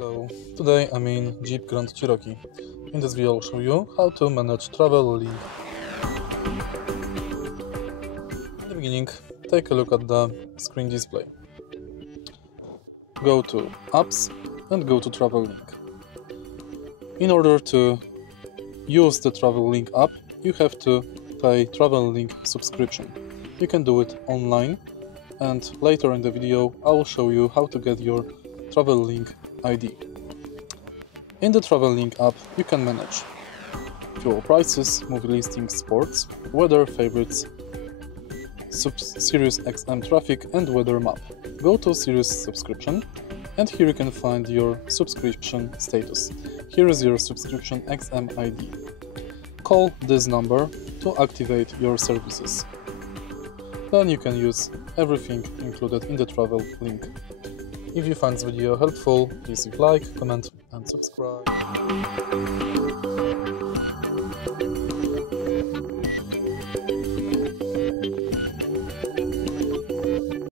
Hello, today I'm in JEEP Grand Cherokee. In this video I'll show you how to manage travel link. In the beginning, take a look at the screen display. Go to Apps and go to Travel Link. In order to use the Travel Link app, you have to pay Travel Link subscription. You can do it online, and later in the video I will show you how to get your Travel Link ID. In the Travel Link app, you can manage fuel prices, movie listings, sports, weather, favorites, SiriusXM traffic, and weather map. Go to Sirius subscription, and here you can find your subscription status. Here is your subscription XM ID. Call this number to activate your services. Then you can use everything included in the Travel Link. If you find this video helpful, please leave a like, comment and subscribe.